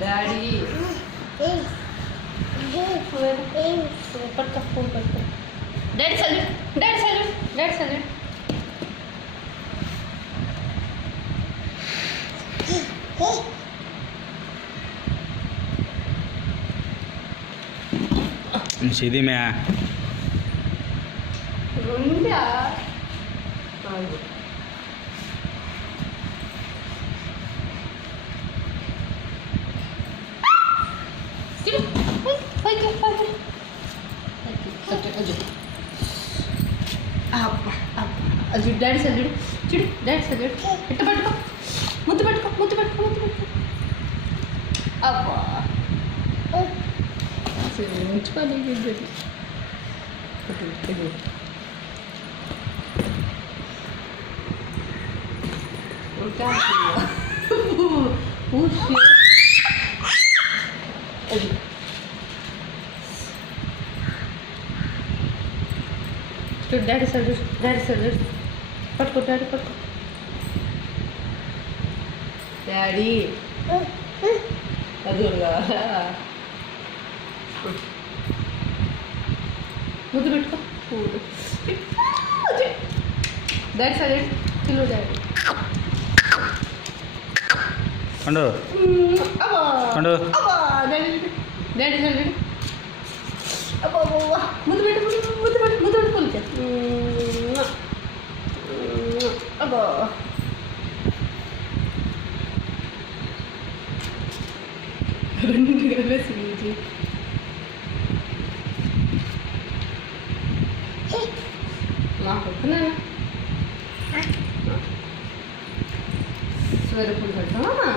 Daddy పట్టుకో phone పట్టుకో. Daddy salute, daddy salute, daddy salute. सीधी में आ ఉందా అది డాడీ సల్యూడు చూడు, డాడీ సల్యూడు. ఇట్ట పట్టుకో, ముద్దు పెట్టుకో, ముద్దు పెట్టుకో, ముద్దు పెట్టుకో. అబ్బా ఉంచుకోలేదు. Daddy salute, daddy salute. పట్టుకో డాడీ, పట్టుకో డాడీ. అది ముద్దు పెట్టుకో. డాడీ సల్యూట్, చిల్లు డాడీ. कंडो कंडो డాడీ డాడీ సల్యూట్. అబ్బా ముద్దు పెట్టు, ముద్దు పెట్టు, ముద్దు పెట్టుకోలేదు. అబ్బా రెండు కలిపేసి నాకు వస్తున్నాను. స్వరూపులు పెడతామా.